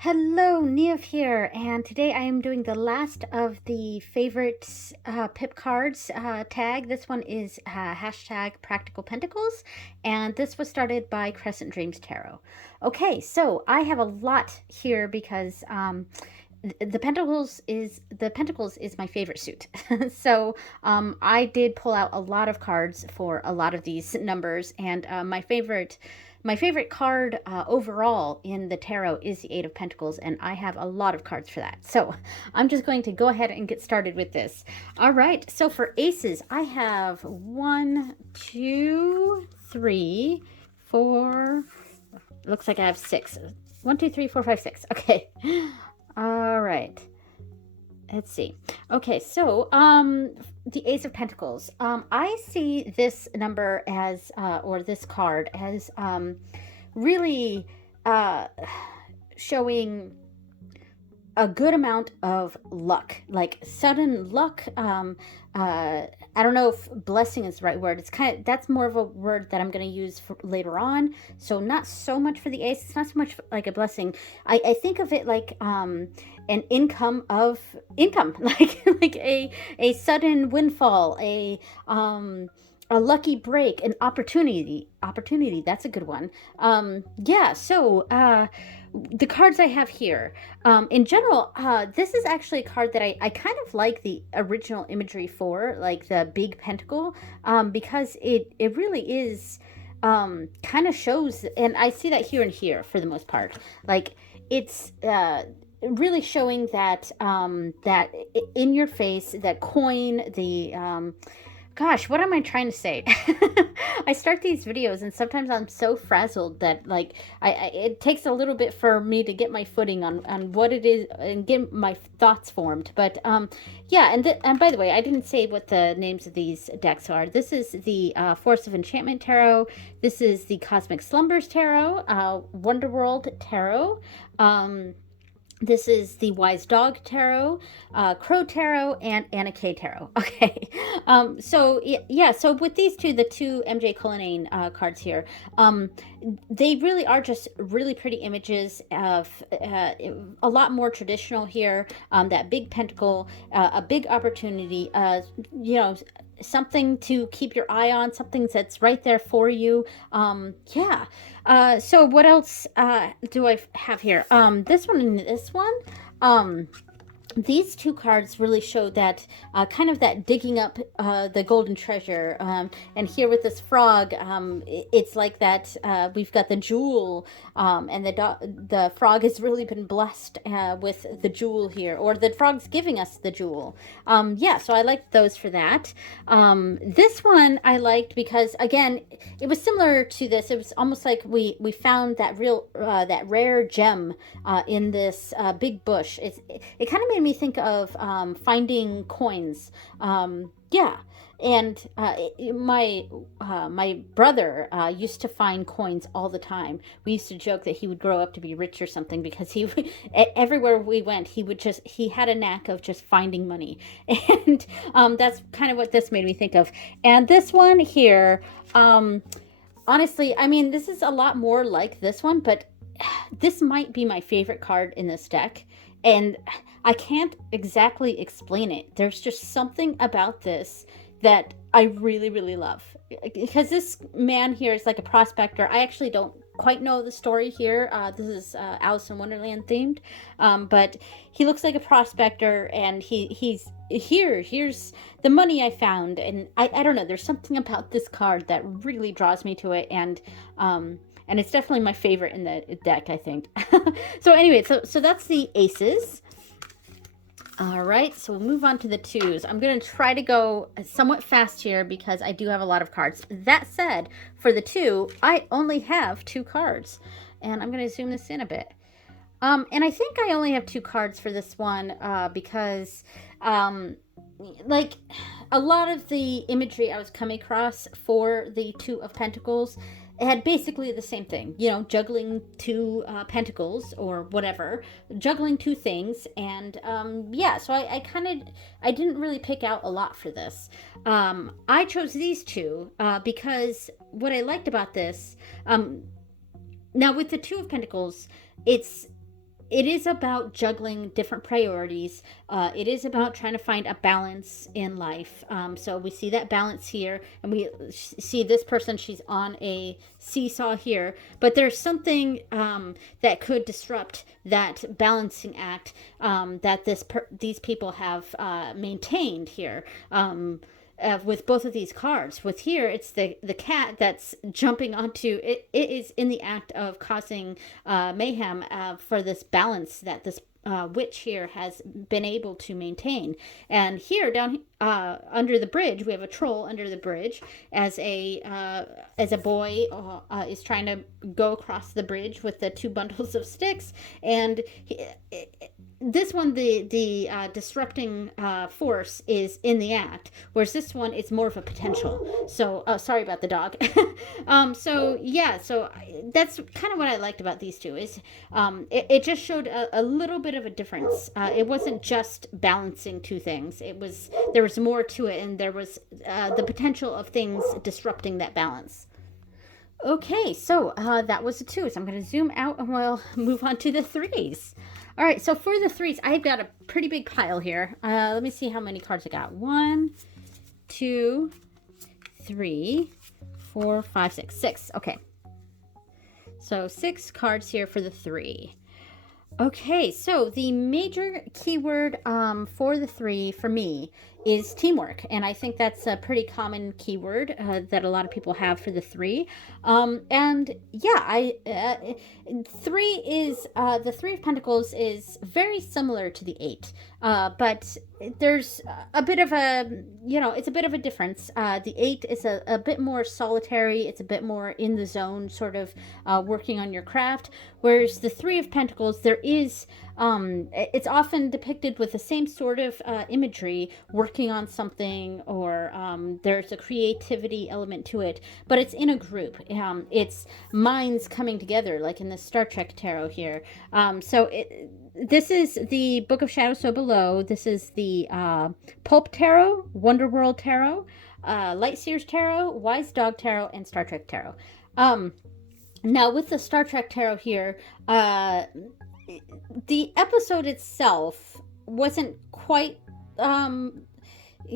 Hello, Nev here, and today I am doing the last of the favorites pip cards tag. This one is hashtag Practical Pentacles, and this was started by Crescent Dreams Tarot. Okay, so I have a lot here because the Pentacles is my favorite suit. So I did pull out a lot of cards for a lot of these numbers, and my favorite card overall in the tarot is the Eight of Pentacles, and I have a lot of cards for that. So I'm just going to go ahead and get started with this. All right, so for aces, I have one, two, three, four. Looks like I have six. 1, 2, 3, 4, 5, 6. Okay. All right. Let's see. Okay, so the Ace of Pentacles. I see this number as or this card as really showing a good amount of luck, like sudden luck. I don't know if blessing is the right word. It's kind of, that's more of a word that I'm going to use for later on. So not so much for the ace. It's not so much like a blessing. I think of it like an income, like a sudden windfall, a lucky break, an opportunity. That's a good one. Yeah. So the cards I have here, in general, this is actually a card that I kind of like the original imagery for, like the big pentacle, because it really is kind of shows, and I see that here and here for the most part. Like it's really showing that that in your face, that coin, the gosh, what am I trying to say? I start these videos and sometimes I'm so frazzled that like it takes a little bit for me to get my footing on what it is and get my thoughts formed. But yeah, and by the way, I didn't say what the names of these decks are. This is the Force of Enchantment Tarot. This is the Cosmic Slumbers Tarot, Wonderworld Tarot. This is the Wise Dog Tarot, Crow Tarot, and Anna K Tarot. Okay, so yeah, so with these two, the two MJ Cullinane cards here, they really are just really pretty images of a lot more traditional here. That big pentacle, a big opportunity. You know, something to keep your eye on, something that's right there for you. Yeah. So what else do I have here? This one and this one. These two cards really show that kind of that digging up the golden treasure. And here with this frog, it's like that we've got the jewel, and the frog has really been blessed with the jewel here, or the frog's giving us the jewel. Yeah, so I liked those for that. This one I liked because, again, it was similar to this. It was almost like we found that that rare gem in this big bush. It kind of made me think of finding coins. Yeah, and my brother used to find coins all the time. We used to joke that he would grow up to be rich or something because everywhere we went, he had a knack of just finding money, and that's kind of what this made me think of. And this one here, honestly, I mean, this is a lot more like this one, but this might be my favorite card in this deck, and I can't exactly explain it. There's just something about this that I really, really love. Because this man here is like a prospector. I actually don't quite know the story here. This is Alice in Wonderland themed. But he looks like a prospector, and he's here's the money I found. And I don't know, there's something about this card that really draws me to it, and it's definitely my favorite in the deck, I think. So anyway, so that's the aces. All right, so we'll move on to the twos. I'm going to try to go somewhat fast here because I do have a lot of cards. That said, for the two, I only have two cards. And I'm going to zoom this in a bit. And I think I only have two cards for this one because, like, a lot of the imagery I was coming across for the Two of Pentacles, it had basically the same thing, you know, juggling two pentacles or whatever, juggling two things. And yeah, so I didn't really pick out a lot for this. I chose these two because what I liked about this, now with the Two of Pentacles, it's it is about juggling different priorities. It is about trying to find a balance in life. So we see that balance here, and we see this person, she's on a seesaw here, but there's something that could disrupt that balancing act that these people have maintained here. With both of these cards. With here, it's the cat that's jumping onto it. It is in the act of causing mayhem for this balance that this witch here has been able to maintain. And here down under the bridge, we have a troll under the bridge as a boy is trying to go across the bridge with the two bundles of sticks. And this one, the disrupting force is in the act, whereas this one is more of a potential. So sorry about the dog. So yeah, so that's kind of what I liked about these two is it just showed a little bit of a difference. It wasn't just balancing two things. There was more to it, and there was the potential of things disrupting that balance. Okay, so that was the twos. I'm going to zoom out and we'll move on to the threes. All right, so for the threes, I've got a pretty big pile here. Let me see how many cards I got. 1, 2, 3, 4, 5, 6. 6. Okay. So 6 cards here for the 3. Okay, so the major keyword for the 3 for me is teamwork, and I think that's a pretty common keyword that a lot of people have for the 3. And yeah, 3 is the 3 of Pentacles is very similar to the 8, but there's a bit of a it's a bit of a difference. The 8 is a bit more solitary. It's a bit more in the zone, sort of working on your craft, whereas the 3 of Pentacles, there is it's often depicted with the same sort of imagery, working on something, or there's a creativity element to it, but it's in a group. It's minds coming together, like in the Star Trek tarot here. This is the Book of Shadows So Below. This is the Pulp Tarot, Wonder World Tarot, Light Seers Tarot, Wise Dog Tarot, and Star Trek Tarot. Now, with the Star Trek Tarot here, the episode itself wasn't quite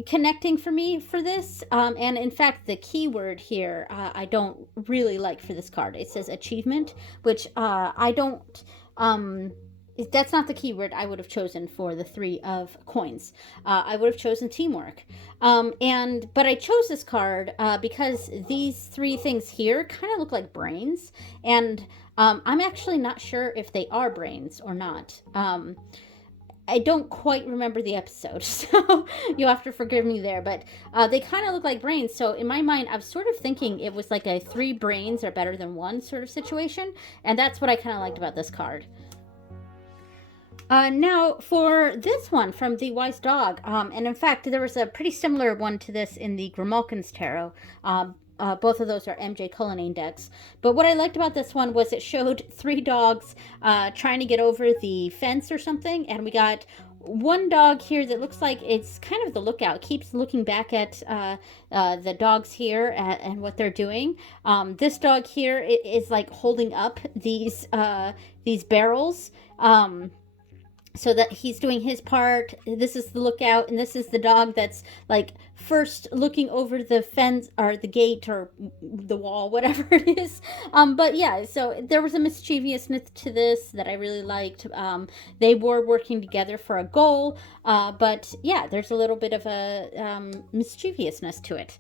connecting for me for this. And in fact, the keyword here I don't really like for this card. It says achievement, which I don't... that's not the keyword I would have chosen for the 3 of coins. I would have chosen teamwork. But I chose this card because these 3 things here kind of look like brains. And I'm actually not sure if they are brains or not. I don't quite remember the episode, so you'll have to forgive me there. But they kind of look like brains. So in my mind, I was sort of thinking it was like a 3 brains are better than 1 sort of situation. And that's what I kind of liked about this card. Now, for this one from the Wise Dog, and in fact, there was a pretty similar one to this in the Grimalkin's Tarot. Both of those are MJ Cullinane decks. But what I liked about this one was it showed 3 dogs trying to get over the fence or something, and we got one dog here that looks like it's kind of the lookout, keeps looking back at the dogs here and what they're doing. This dog here is like holding up these barrels. So that he's doing his part. This is the lookout, and this is the dog that's like first looking over the fence or the gate or the wall, whatever it is. But yeah, so there was a mischievousness to this that I really liked. They were working together for a goal, but yeah, there's a little bit of a mischievousness to it.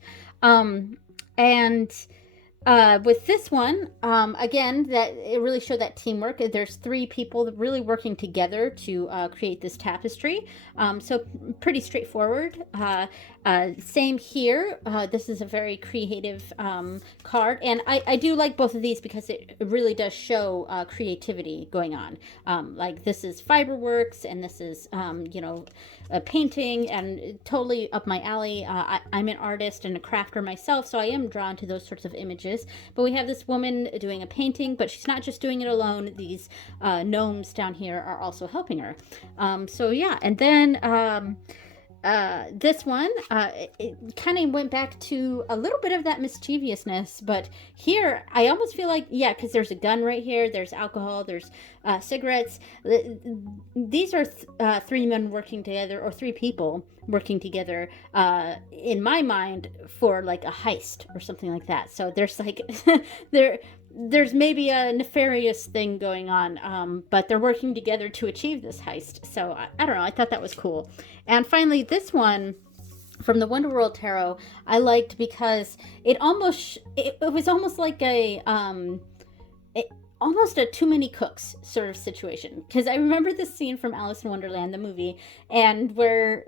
With this one, again, that it really showed that teamwork. There's 3 people really working together to create this tapestry. So pretty straightforward. Same here. This is a very creative card, and I do like both of these because it really does show creativity going on. Like this is fiberworks, and this is a painting, and totally up my alley. I'm an artist and a crafter myself, so I am drawn to those sorts of images. But we have this woman doing a painting, but she's not just doing it alone. These gnomes down here are also helping her. So yeah, and then This one, it kind of went back to a little bit of that mischievousness, but here I almost feel like, yeah, because there's a gun right here, there's alcohol, there's cigarettes. These are three men working together, or three people working together, in my mind, for like a heist or something like that. So there's like, there. There's maybe a nefarious thing going on, but they're working together to achieve this heist. So I don't know. I thought that was cool. And finally, this one from the Wonderworld Tarot, I liked because it was almost like it, almost a too many cooks sort of situation. Because I remember this scene from Alice in Wonderland, the movie, and where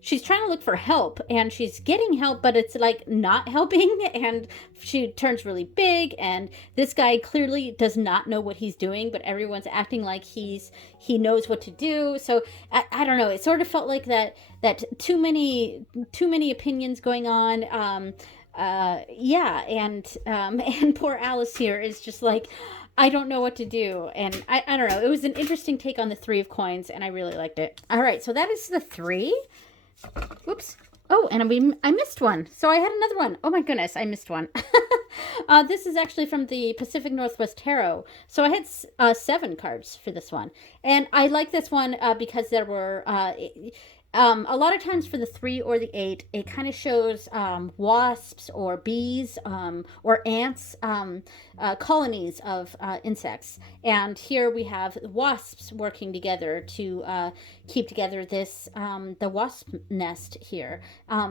she's trying to look for help and she's getting help, but it's like not helping, and she turns really big, and this guy clearly does not know what he's doing, but everyone's acting like he knows what to do. So I don't know, it sort of felt like that too many opinions going on. Yeah, and poor Alice here is just like, I don't know what to do. And I don't know. It was an interesting take on the Three of Coins, and I really liked it. All right, so that is the three. Whoops. Oh, and I missed one. So I had another one. Oh my goodness, I missed one. This is actually from the Pacific Northwest Tarot. So I had 7 cards for this one. And I like this one because there were a lot of times for the 3 or the 8, it kind of shows wasps or bees or ants, colonies of insects. And here we have wasps working together to keep together this, the wasp nest here.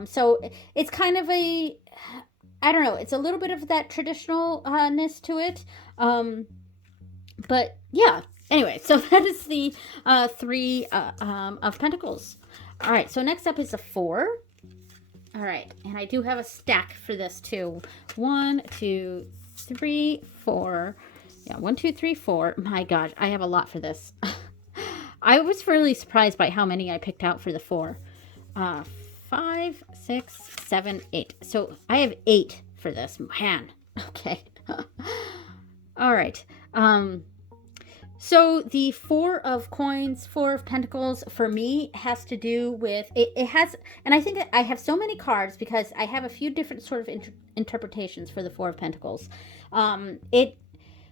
So it's kind of I don't know, it's a little bit of that traditionalness to it. But yeah, anyway, so that is the 3 of Pentacles. All right, so next up is a 4. All right, and I do have a stack for this too. 1, 2, 3, 4. Yeah, 1, 2, 3, 4. My gosh, I have a lot for this. I was really surprised by how many I picked out for the 4. 5, 6, 7, 8. So I have 8 for this. Man, okay. All right. So the 4 of Coins, 4 of Pentacles, for me has to do with, it has, and I think I have so many cards because I have a few different sort of interpretations for the 4 of Pentacles.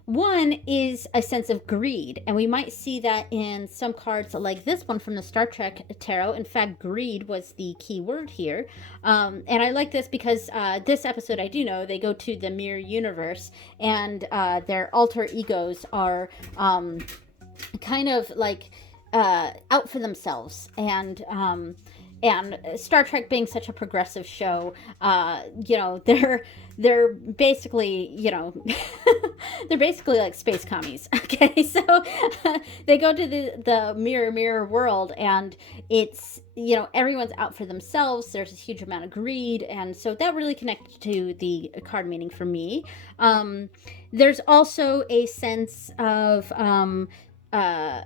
One is a sense of greed, and we might see that in some cards like this one from the Star Trek Tarot. In fact, greed was the key word here. And I like this because this episode, I do know, they go to the mirror universe, and their alter egos are kind of like out for themselves. And Star Trek being such a progressive show, they're basically, they're basically like space commies. Okay, so they go to the mirror world, and it's, everyone's out for themselves. There's a huge amount of greed, and so that really connected to the card meaning for me. There's also a sense of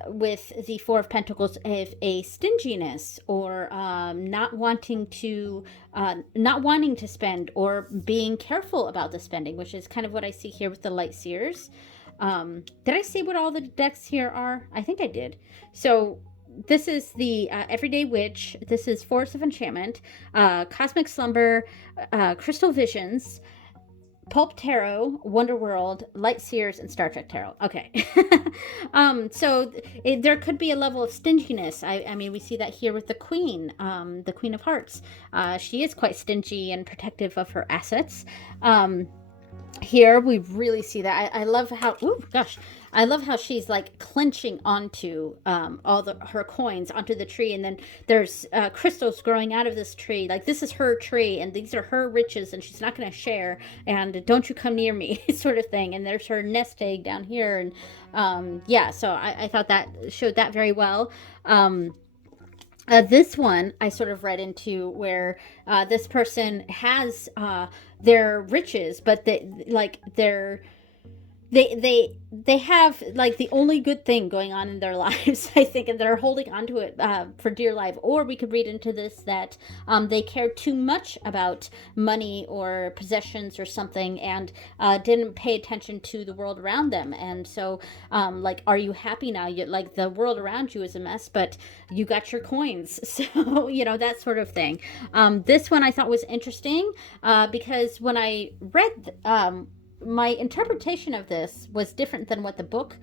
with the 4 of Pentacles, of a stinginess, or not wanting to spend, or being careful about the spending, which is kind of what I see here with the Light Seers. Did I say what all the decks here are? I think I did. So this is the Everyday Witch. This is Force of Enchantment, Cosmic Slumber, Crystal Visions, Pulp Tarot, Wonder World, Light Seers, and Star Trek Tarot. Okay. So there could be a level of stinginess. I mean, we see that here with the Queen of Hearts. She is quite stingy and protective of her assets. Here we really see that. I love how, I love how she's like clenching onto all her coins onto the tree, and then there's crystals growing out of this tree. Like, this is her tree, and these are her riches, and she's not going to share, and don't you come near me, sort of thing. And there's her nest egg down here, and yeah, so I thought that showed that very well. This one I sort of read into where this person has their riches, but they're they have like the only good thing going on in their lives, I think, and they're holding on to it for dear life. Or we could read into this that they cared too much about money or possessions or something, and didn't pay attention to the world around them. And so, like, are you happy now? You like the world around you is a mess, but you got your coins, so that sort of thing. This one I thought was interesting because when I read my interpretation of this was different than what the book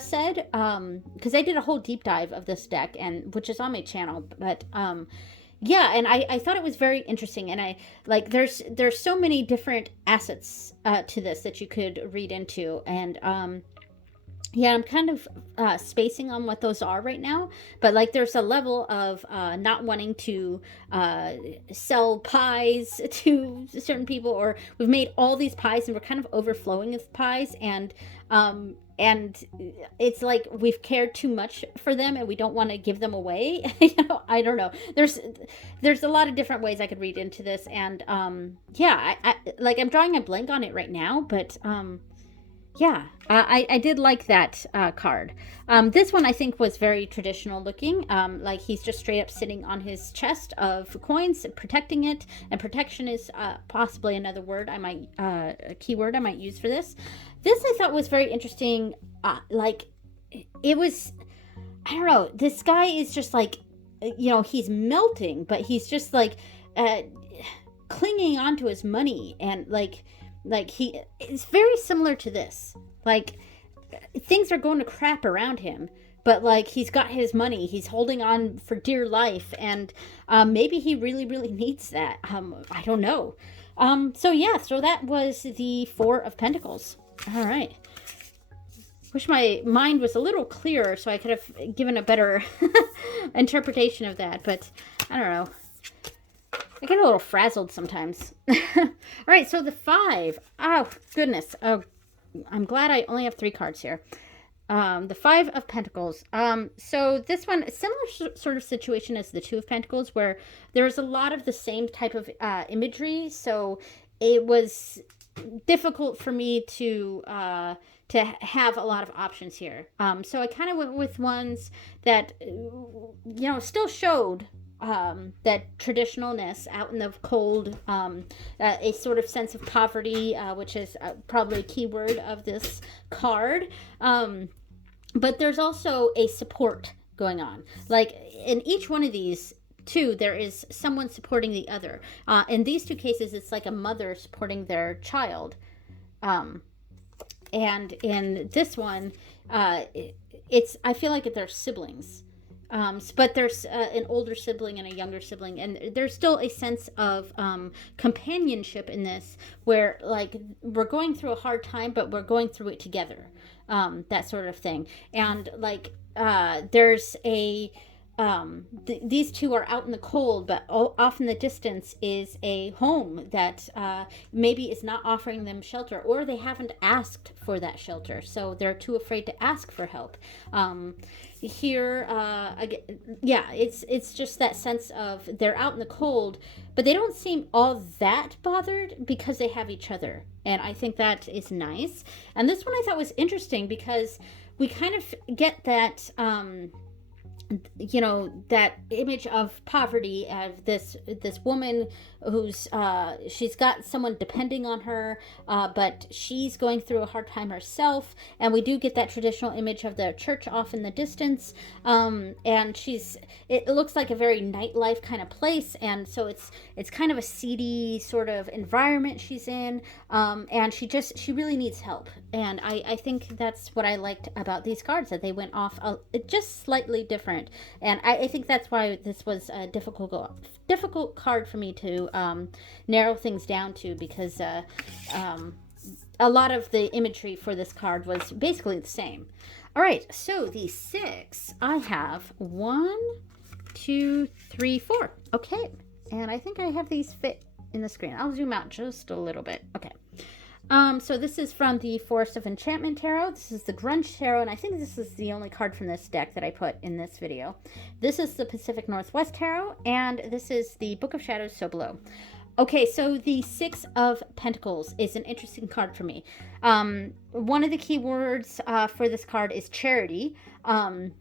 said, because I did a whole deep dive of this deck, and which is on my channel. But yeah, and I thought it was very interesting, and I like there's so many different assets to this that you could read into, and yeah, I'm kind of spacing on what those are right now, but like there's a level of not wanting to sell pies to certain people, or we've made all these pies and we're kind of overflowing with pies, and it's like we've cared too much for them and we don't want to give them away. I don't know. There's a lot of different ways I could read into this, and yeah, I like I'm drawing a blank on it right now, but yeah, I did like that card. This one I think was very traditional looking. Like he's just straight up sitting on his chest of coins, protecting it. And protection is possibly another word a keyword I might use for this. This I thought was very interesting. Like it was, I don't know. This guy is just like, he's melting, but he's just like clinging onto his money, and like he it's very similar to this. Like things are going to crap around him, but like he's got his money, he's holding on for dear life, and maybe he really needs that. I don't know. So yeah, so that was the Four of Pentacles. All right, wish my mind was a little clearer so I could have given a better interpretation of that, but I don't know. I get a little frazzled sometimes. All right, so the Five. Oh, goodness. Oh, I'm glad I only have 3 cards here. The Five of Pentacles. So this one, a similar sort of situation as the Two of Pentacles, where there's a lot of the same type of imagery. So it was difficult for me to have a lot of options here. So I kind of went with ones that, still showed that traditionalness out in the cold, a sort of sense of poverty, which is probably a key word of this card. But there's also a support going on. Like in each one of these two, there is someone supporting the other. In these 2 cases, it's like a mother supporting their child. And in this one, I feel like they're siblings. But there's an older sibling and a younger sibling, and there's still a sense of companionship in this, where like we're going through a hard time, but we're going through it together, that sort of thing. And like there's a these two are out in the cold, but off in the distance is a home that maybe is not offering them shelter, or they haven't asked for that shelter, so they're too afraid to ask for help. Here, again, yeah, it's just that sense of they're out in the cold, but they don't seem all that bothered because they have each other, and I think that is nice. And this one I thought was interesting because we kind of get that. That image of poverty, of this woman who's she's got someone depending on her, but she's going through a hard time herself, and we do get that traditional image of the church off in the distance, and it looks like a very nightlife kind of place, and so it's kind of a seedy sort of environment she's in, and she really needs help. And I think that's what I liked about these cards, that they went off just slightly different. And I think that's why this was a difficult card for me to narrow things down to, because a lot of the imagery for this card was basically the same. All right, so the 6, I have 1, 2, 3, 4. Okay, and I think I have these fit in the screen. I'll zoom out just a little bit. Okay. So this is from the Forest of Enchantment Tarot. This is the Grunge Tarot, and I think this is the only card from this deck that I put in this video. This is the Pacific Northwest Tarot, and this is the Book of Shadows So Below. Okay, so the Six of Pentacles is an interesting card for me. One of the key words for this card is charity. And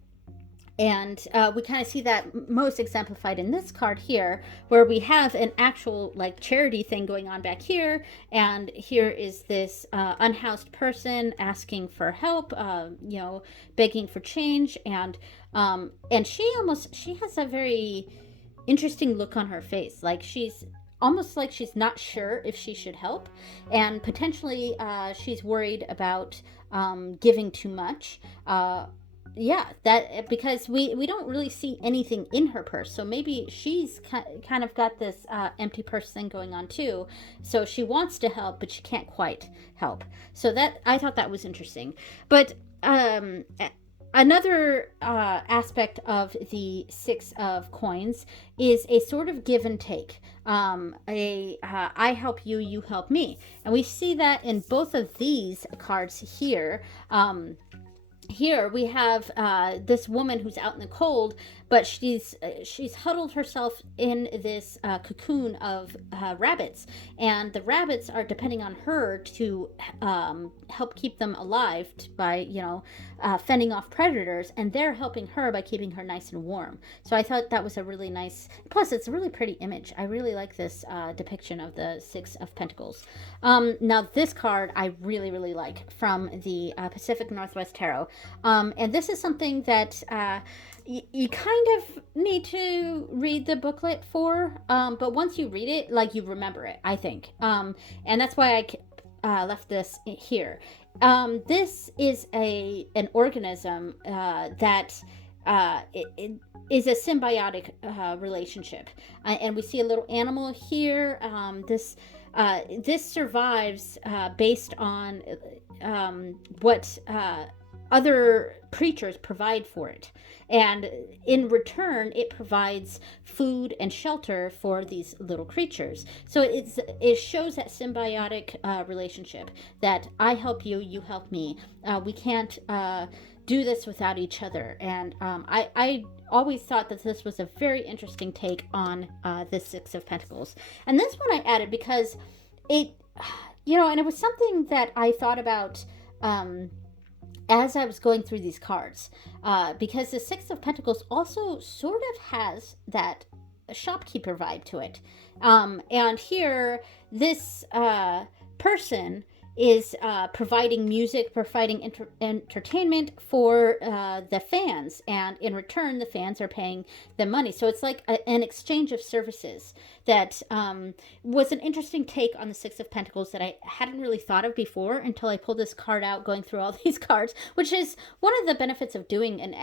we kind of see that most exemplified in this card here, where we have an actual like charity thing going on back here, and here is this unhoused person asking for help, begging for change, and she has a very interesting look on her face, like she's almost like she's not sure if she should help, and potentially she's worried about giving too much. Yeah, that because we don't really see anything in her purse, so maybe she's kind of got this empty purse thing going on too, so she wants to help but she can't quite help. So that, I thought that was interesting. But another aspect of the Six of Coins is a sort of give and take. I help you, you help me, and we see that in both of these cards here. Here we have this woman who's out in the cold, but she's huddled herself in this cocoon of rabbits, and the rabbits are depending on her to help keep them alive by fending off predators, and they're helping her by keeping her nice and warm. So I thought that was a really nice, plus it's a really pretty image. I really like this depiction of the Six of Pentacles. Now this card I really, really like, from the Pacific Northwest Tarot. And this is something that you kind of need to read the booklet for, but once you read it, like, you remember it, I think. And that's why I left this here. This is an organism that it is a symbiotic relationship. And we see a little animal here. This survives based on what other creatures provide for it, and in return it provides food and shelter for these little creatures. So it shows that symbiotic relationship, that I help you, you help me. We can't do this without each other. And I always thought that this was a very interesting take on the Six of Pentacles. And this one I added because it, and it was something that I thought about as I was going through these cards, because the Six of Pentacles also sort of has that shopkeeper vibe to it. And here, this person is providing music, providing entertainment for the fans, and in return the fans are paying them money. So it's like an exchange of services that was an interesting take on the Six of Pentacles that I hadn't really thought of before until I pulled this card out going through all these cards, which is one of the benefits of doing an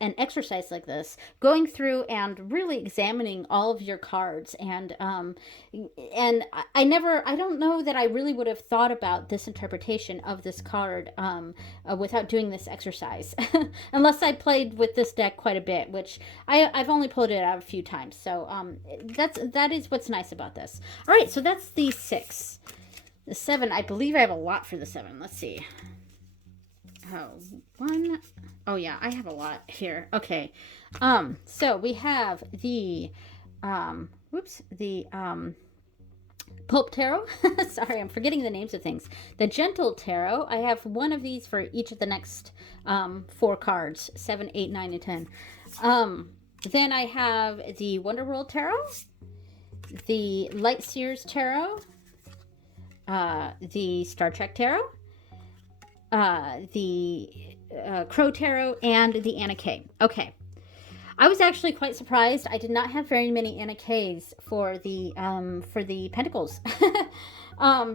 exercise like this, going through and really examining all of your cards. And I don't know that I really would have thought about this interpretation of this card without doing this exercise, unless I played with this deck quite a bit, which I've only pulled it out a few times. So that is what's nice about this. All right, so that's the six. The seven, I believe I have a lot for the seven. Let's see. Oh yeah, I have a lot here. Okay. So we have the Pulp Tarot. Sorry, I'm forgetting the names of things. The Gentle Tarot. I have one of these for each of the next 4 cards. 7, 8, 9, and 10. Then I have the Wonder World Tarot, the Light Seers Tarot, the Star Trek Tarot, the Crow Tarot, and the Anna Kay. Okay. I was actually quite surprised. I did not have very many Anna Kays for the Pentacles.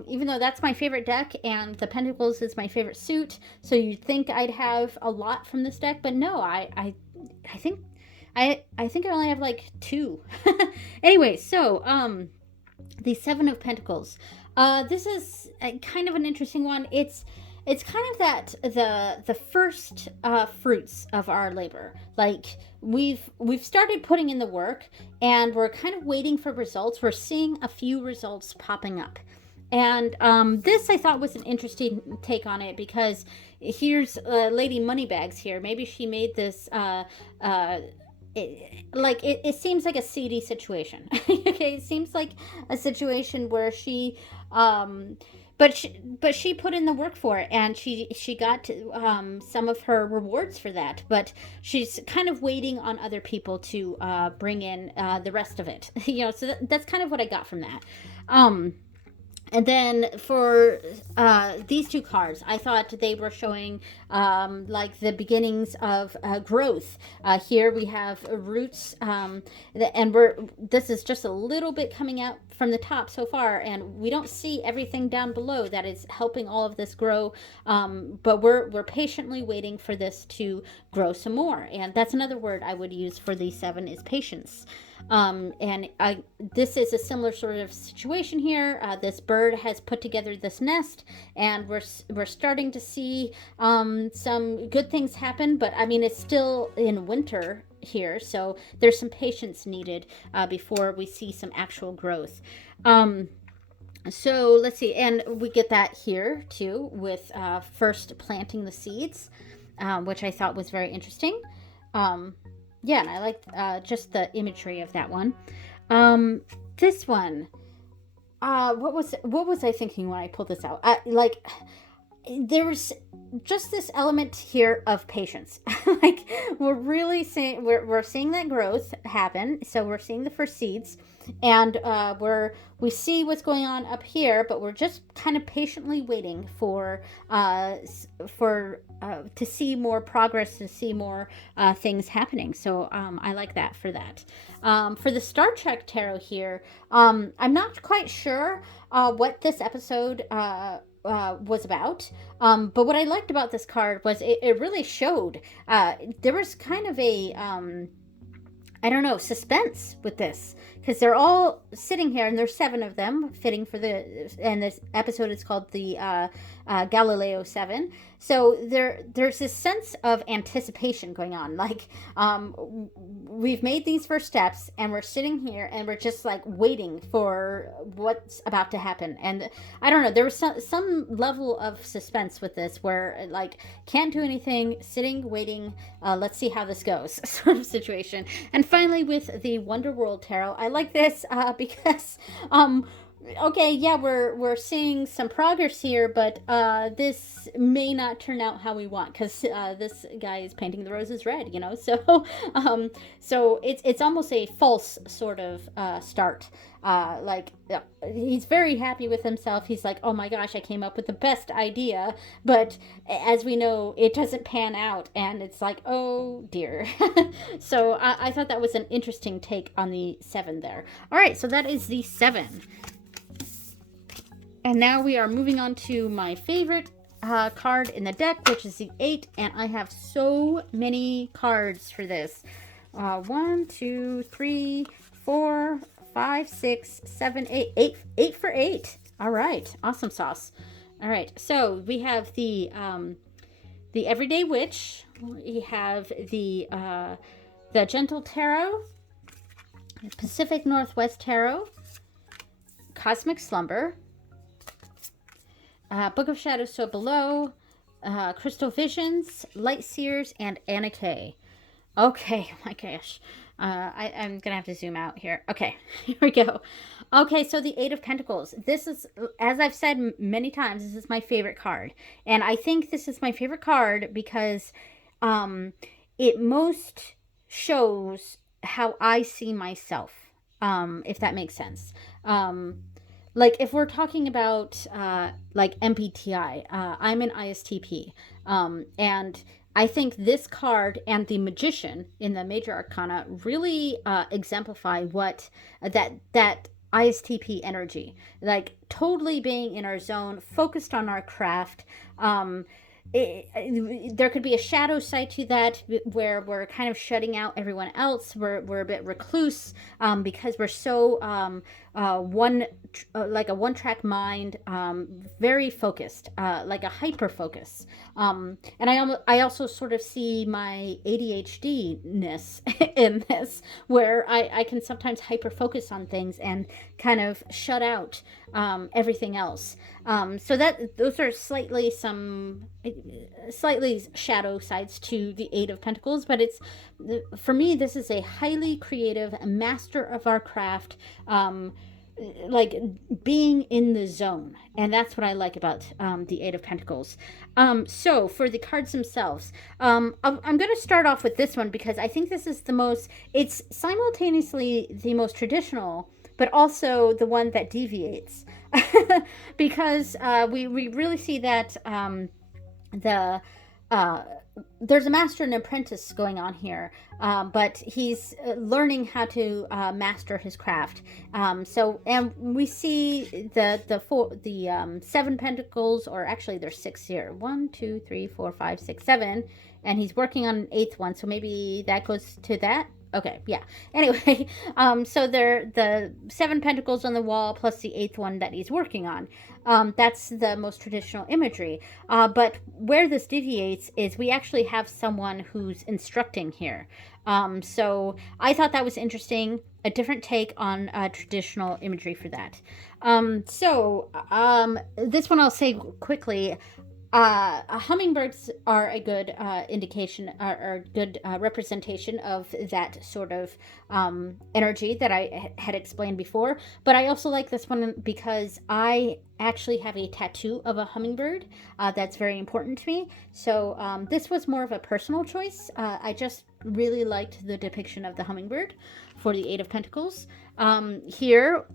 Even though that's my favorite deck and the Pentacles is my favorite suit, so you'd think I'd have a lot from this deck, but no, I think I only have like 2. Anyway, so the Seven of Pentacles. This is kind of an interesting one. It's kind of that the first fruits of our labor. Like we've started putting in the work and we're kind of waiting for results. We're seeing a few results popping up. And this I thought was an interesting take on it, because here's Lady Moneybags here. Maybe she made this it seems like a seedy situation. Okay, it seems like a situation where um but she put in the work for it, and she got some of her rewards for that, but she's kind of waiting on other people to bring in the rest of it. So that's kind of what I got from that. um and then for these two cards, I thought they were showing like the beginnings of growth. Here we have roots, and this is just a little bit coming out from the top so far, and we don't see everything down below that is helping all of this grow. But we're patiently waiting for this to grow some more, and that's another word I would use for the seven is patience. And this is a similar sort of situation here. This bird has put together this nest, and we're starting to see some good things happen. But I mean, it's still in winter here, so there's some patience needed before we see some actual growth. So let's see, and we get that here too with first planting the seeds, which I thought was very interesting. Um, yeah, and I like just the imagery of that one. Um, this one, what was I thinking when I pulled this out? Like there's just this element here of patience. Like we're really seeing we're seeing that growth happen. So we're seeing the first seeds, and we see what's going on up here, but we're just kind of patiently waiting for to see more progress, to see more things happening. So I like that for that. For the Star Trek tarot here, I'm not quite sure what this episode was about. But what I liked about this card was it really showed there was kind of a I don't know, suspense with this, because they're all sitting here, and there's seven of them fitting for and this episode is called the Galileo 7. So there's this sense of anticipation going on. Like we've made these first steps, and we're sitting here, and we're just like waiting for what's about to happen. And I don't know, there was some level of suspense with this, where like can't do anything, sitting, waiting, let's see how this goes sort of situation. And finally, with the Wonder World Tarot, I like this because okay, yeah, we're seeing some progress here, but this may not turn out how we want, because this guy is painting the roses red, so so it's almost a false sort of start. Like he's very happy with himself. He's like, oh my gosh, I came up with the best idea, but as we know, it doesn't pan out, and it's like, oh dear. So I thought that was an interesting take on the seven there. All right, so that is the seven. And now we are moving on to my favorite card in the deck, which is the 8. And I have so many cards for this. 1, 2, 3, 4, 5, 6, 7, 8. 8 for 8. All right. Awesome sauce. All right. So we have the Everyday Witch. We have the Gentle Tarot, Pacific Northwest Tarot, Cosmic Slumber, Book of Shadows So Below, Crystal Visions, Light Seers, and Anna Kay. Okay, my gosh. I'm going to have to zoom out here. Okay, here we go. Okay, so the Eight of Pentacles. This is, as I've said many times, this is my favorite card. And I think this is my favorite card because it most shows how I see myself, if that makes sense. Like if we're talking about like MBTI, I'm an ISTP, and I think this card and the Magician in the Major Arcana really exemplify what that ISTP energy, like totally being in our zone, focused on our craft. There could be a shadow side to that, where we're kind of shutting out everyone else. We're a bit recluse because we're so one like a one-track mind, very focused, like a hyper focus. And I also sort of see my ADHD ness in this, where I can sometimes hyper focus on things and kind of shut out everything else. So that those are slightly shadow sides to the Eight of Pentacles, but it's, for me, this is a highly creative master of our craft, like being in the zone, and that's what I like about the Eight of Pentacles. So for the cards themselves, I'm going to start off with this one because I think this is the most, it's simultaneously the most traditional but also the one that deviates. Because we really see that the uh, there's a master and apprentice going on here, but he's learning how to master his craft. And we see the seven pentacles, or actually there's six here. 1, 2, 3, 4, 5, 6, 7, and he's working on an eighth one. So maybe that goes to that. Okay, yeah. Anyway, so they're the seven pentacles on the wall plus the eighth one that he's working on. That's the most traditional imagery. But where this deviates is we actually have someone who's instructing here. So I thought that was interesting, a different take on traditional imagery for that. This one I'll say quickly. Hummingbirds are a good indication, or good representation of that sort of energy that I had explained before. But I also like this one because I actually have a tattoo of a hummingbird that's very important to me. So this was more of a personal choice. I just really liked the depiction of the hummingbird for the Eight of Pentacles. Here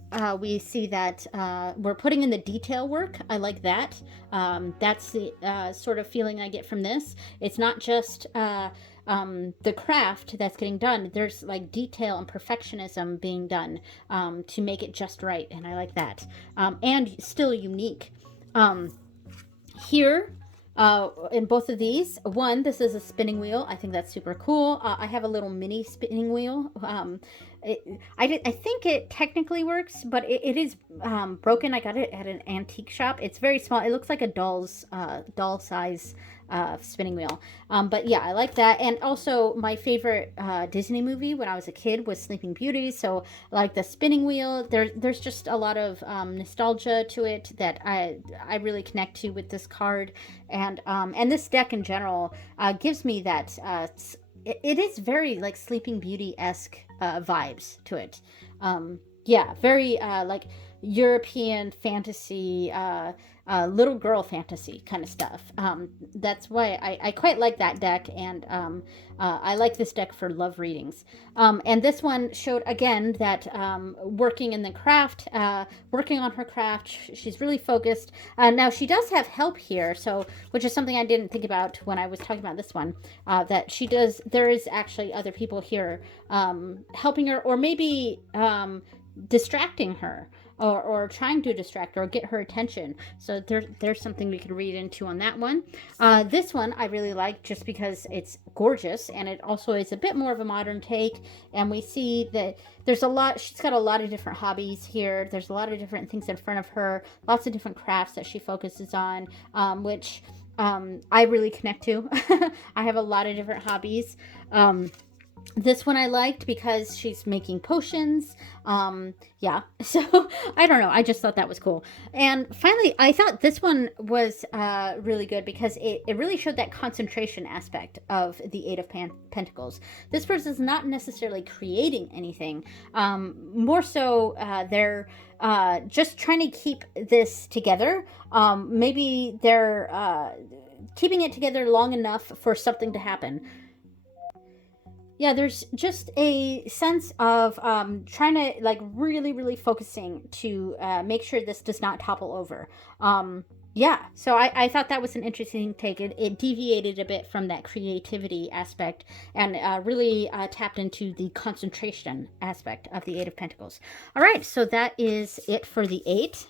we see that we're putting in the detail work. I like that. That's the sort of feeling I get from this. It's not just the craft that's getting done. There's like detail and perfectionism being done to make it just right, and I like that. And still unique. Here, in both of these, one, this is a spinning wheel. I think that's super cool. I have a little mini spinning wheel. I think it technically works, but it is broken. I got it at an antique shop. It's very small. It looks like a doll size spinning wheel. But yeah, I like that. And also, my favorite Disney movie when I was a kid was Sleeping Beauty. So like the spinning wheel, there's just a lot of nostalgia to it that I really connect to with this card, and this deck in general gives me that. It is very like Sleeping Beauty-esque vibes to it. Yeah, very like European fantasy, little girl fantasy kind of stuff. That's why I quite like that deck, and I like this deck for love readings. And this one showed again that working in the craft, working on her craft, she's really focused. Now she does have help here, so which is something I didn't think about when I was talking about this one. That she does. There is actually other people here helping her, or maybe distracting her, or trying to distract her or get her attention. So there's something we could read into on that one. This one I really like just because it's gorgeous, and it also is a bit more of a modern take, and we see that she's got a lot of different hobbies here. There's a lot of different things in front of her, lots of different crafts that she focuses on, which I really connect to. I have a lot of different hobbies. This one I liked because she's making potions. Yeah, so I don't know. I just thought that was cool. And finally, I thought this one was really good because it really showed that concentration aspect of the Eight of Pentacles. This person is not necessarily creating anything. More so, they're just trying to keep this together. Maybe they're keeping it together long enough for something to happen. Yeah, there's just a sense of trying to like really focusing to make sure this does not topple over. Yeah, so I thought that was an interesting take. It deviated a bit from that creativity aspect, and really tapped into the concentration aspect of the Eight of Pentacles. All right, so that is it for the Eight.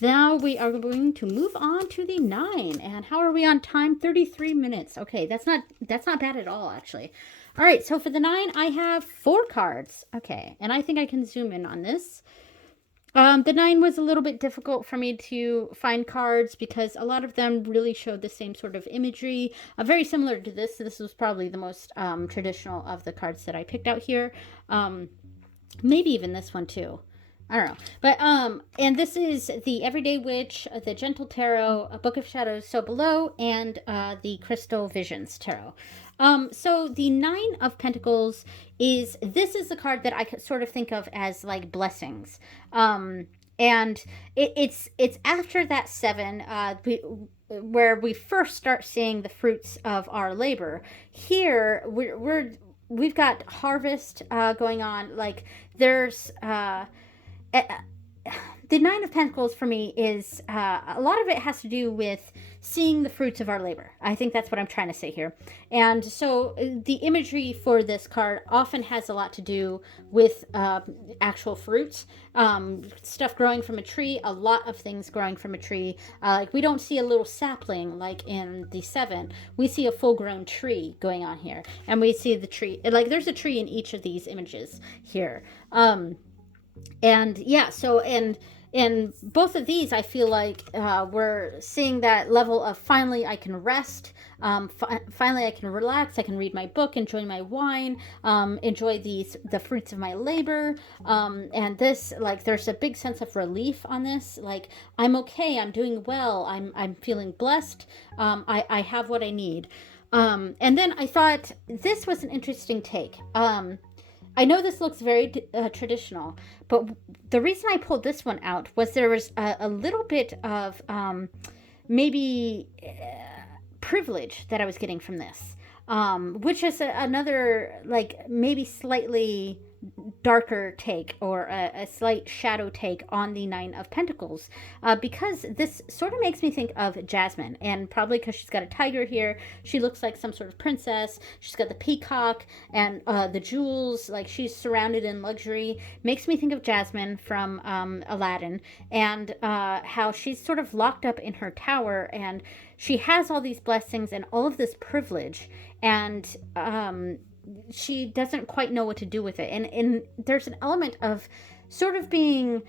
Now we are going to move on to the Nine. And how are we on time? 33 minutes. Okay, that's not bad at all, actually. All right, so for the Nine, I have 4 cards. Okay, and I think I can zoom in on this. The nine was a little bit difficult for me to find cards because a lot of them really showed the same sort of imagery, very similar to this. This was probably the most traditional of the cards that I picked out here. Um, Maybe even this one too. I don't know. But and this is the Everyday Witch, the Gentle Tarot, a Book of Shadows So Below, and the Crystal Visions Tarot. So the Nine of Pentacles is this is the card that I could sort of think of as like blessings. And it's after that seven, where we first start seeing the fruits of our labor. Here we've got harvest going on. Like there's the Nine of Pentacles for me is a lot of it has to do with seeing the fruits of our labor. I think that's what I'm trying to say here. And so the imagery for this card often has a lot to do with actual fruits, stuff growing from a tree, a lot of things growing from a tree. Like we don't see a little sapling like in the seven. We see a full grown tree going on here. And we see the tree, like there's a tree in each of these images here. And yeah, so and in both of these, I feel like we're seeing that level of finally I can rest, finally I can relax, I can read my book, enjoy my wine, enjoy the fruits of my labor, and this, like there's a big sense of relief on this. Like I'm okay, I'm doing well, I'm feeling blessed, I have what I need. And then I thought this was an interesting take. I know this looks very traditional, but the reason I pulled this one out was there was a little bit of maybe privilege that I was getting from this, which is another, like, maybe slightly darker take or a slight shadow take on the Nine of Pentacles, because this sort of makes me think of Jasmine, and probably because she's got a tiger here, she looks like some sort of princess. She's got the peacock and the jewels, like she's surrounded in luxury. Makes me think of Jasmine from Aladdin, and how she's sort of locked up in her tower, and she has all these blessings and all of this privilege, and she doesn't quite know what to do with it. And there's an element of sort of being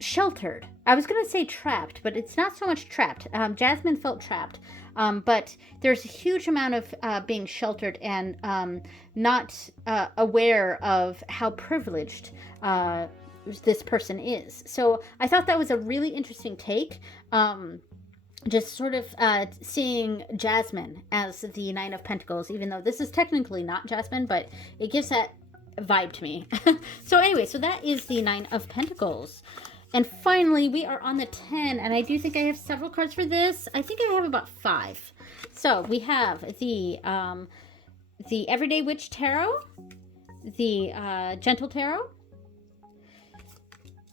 sheltered. I was going to say trapped, but it's not so much trapped. Jasmine felt trapped. But there's a huge amount of being sheltered and not aware of how privileged this person is. So I thought that was a really interesting take. Just sort of seeing Jasmine as the Nine of Pentacles, even though this is technically not Jasmine, but it gives that vibe to me. So anyway, so that is the Nine of Pentacles. And finally, we are on the 10, and I do think I have several cards for this. I think I have about 5. So we have the Everyday Witch Tarot, the Gentle Tarot,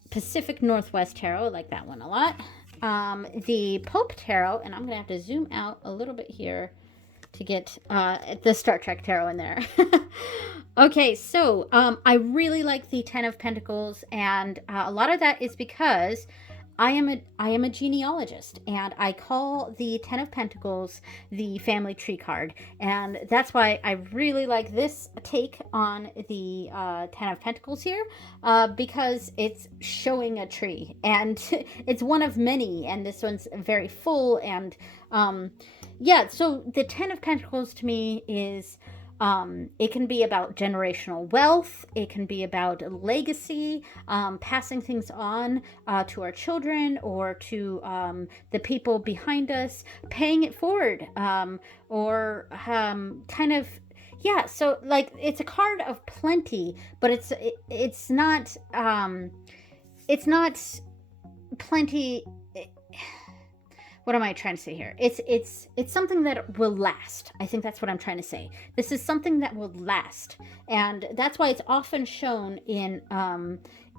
Pacific Northwest Tarot, I like that one a lot. The Pope Tarot, and I'm going to have to zoom out a little bit here to get the Star Trek Tarot in there. Okay, so I really like the Ten of Pentacles, and a lot of that is because I am a genealogist, and I call the Ten of Pentacles the family tree card, and that's why I really like this take on the Ten of Pentacles here, because it's showing a tree, and it's one of many, and this one's very full, and yeah, so the Ten of Pentacles to me is it can be about generational wealth. It can be about legacy, passing things on to our children or to the people behind us, paying it forward, or kind of, yeah. So like it's a card of plenty, but it's not plenty. What am I trying to say here? It's something that will last. I think that's what I'm trying to say. This is something that will last, and that's why it's often shown in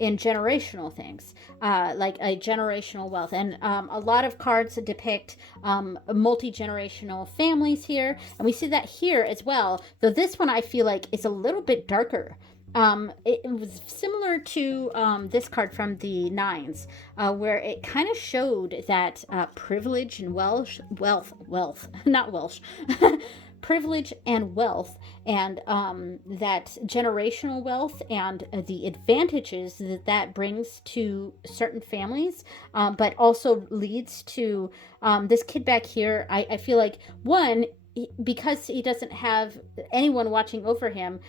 generational things, like a generational wealth, and a lot of cards depict multi-generational families here, and we see that here as well. Though this one I feel like is a little bit darker. It was similar to this card from the Nines, where it kind of showed that privilege and wealth, not Welsh, privilege and wealth, and that generational wealth, and the advantages that that brings to certain families, but also leads to this kid back here. I feel like, one, because he doesn't have anyone watching over him,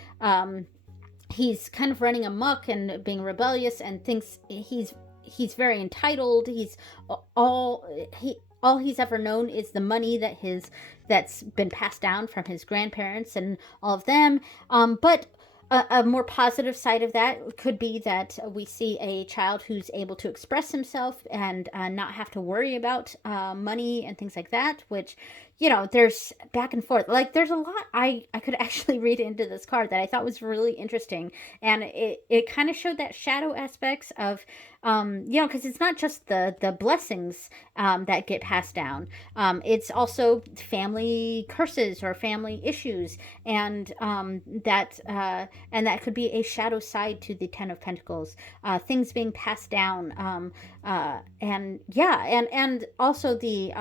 he's kind of running amok and being rebellious and thinks he's very entitled. He's all he all he's ever known is the money that's been passed down from his grandparents and all of them. But a more positive side of that could be that we see a child who's able to express himself and not have to worry about money and things like that, which, there's back and forth. Like, there's a lot I could actually read into this card that I thought was really interesting. And it kind of showed that shadow aspects of, because it's not just the blessings that get passed down. It's also family curses or family issues, and that could be a shadow side to the Ten of Pentacles, things being passed down, and also the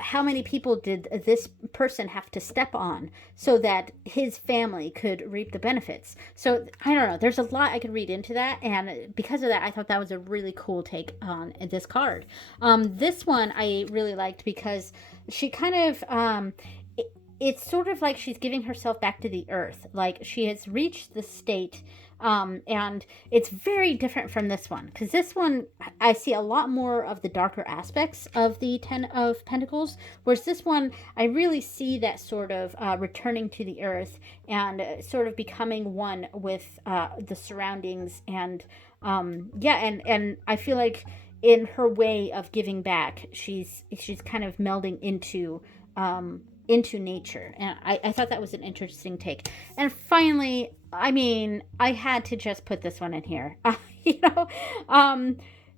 how many people did this person have to step on so that his family could reap the benefits. So I don't know, there's a lot I could read into that, and because of that, I thought that was a really cool take on this card. This one I really liked because she kind of it's sort of like she's giving herself back to the earth. Like, she has reached the state, and it's very different from this one, because this one I see a lot more of the darker aspects of the Ten of Pentacles, whereas this one I really see that sort of returning to the earth and sort of becoming one with the surroundings, and and I feel like in her way of giving back, she's kind of melding into nature, and I thought that was an interesting take. And finally, I mean, I had to just put this one in here, you know,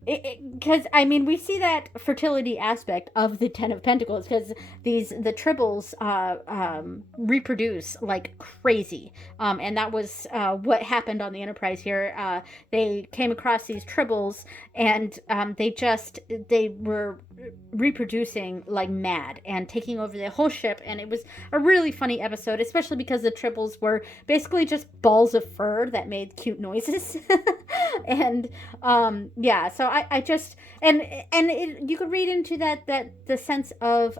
because I mean, we see that fertility aspect of the Ten of Pentacles, because the tribbles reproduce like crazy, and that was what happened on the Enterprise here. They came across these tribbles, and they were reproducing like mad and taking over the whole ship, and it was a really funny episode, especially because the tribbles were basically just balls of fur that made cute noises. And so I just you could read into that the sense of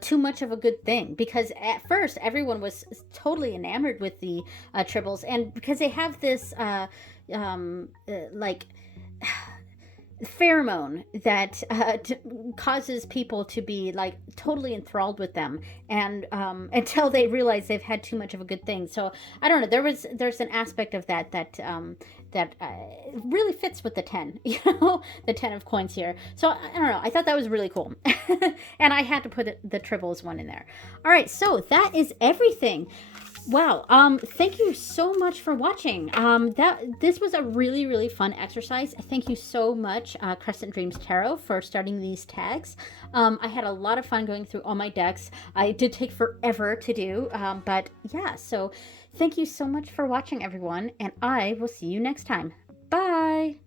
too much of a good thing, because at first everyone was totally enamored with the tribbles, and because they have this like pheromone that causes people to be like totally enthralled with them, and until they realize they've had too much of a good thing. So I don't know, there's an aspect of that really fits with the 10, the 10 of coins here. So I don't know, I thought that was really cool. And I had to put the tribbles one in there. All right, so that is everything. Wow. Thank you so much for watching. This was a really, really fun exercise. Thank you so much, Crescent Dreams Tarot, for starting these tags. I had a lot of fun going through all my decks. It did take forever to do, but yeah, so thank you so much for watching, everyone, and I will see you next time. Bye!